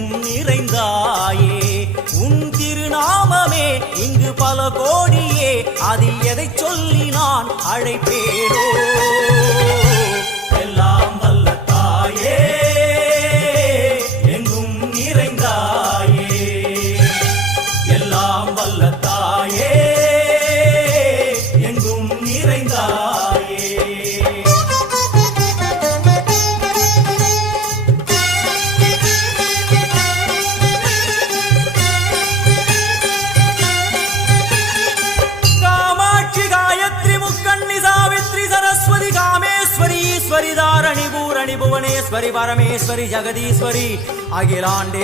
எங்கும் நிறைந்தாயே உன் திருநாமமே இங்கு பல கோடியே அது எதை சொல்லி நான் அழைப்பேனோ எல்லாம் வல்ல தாயே எங்கும் நிறைந்தாயே எல்லாம் வல்ல தாயே எங்கும் நிறைந்தாயே ईश्वरी दारणी भूरणी भुवनेश्वरी परमेश्वरी जगदीश्वरी अखिलांडे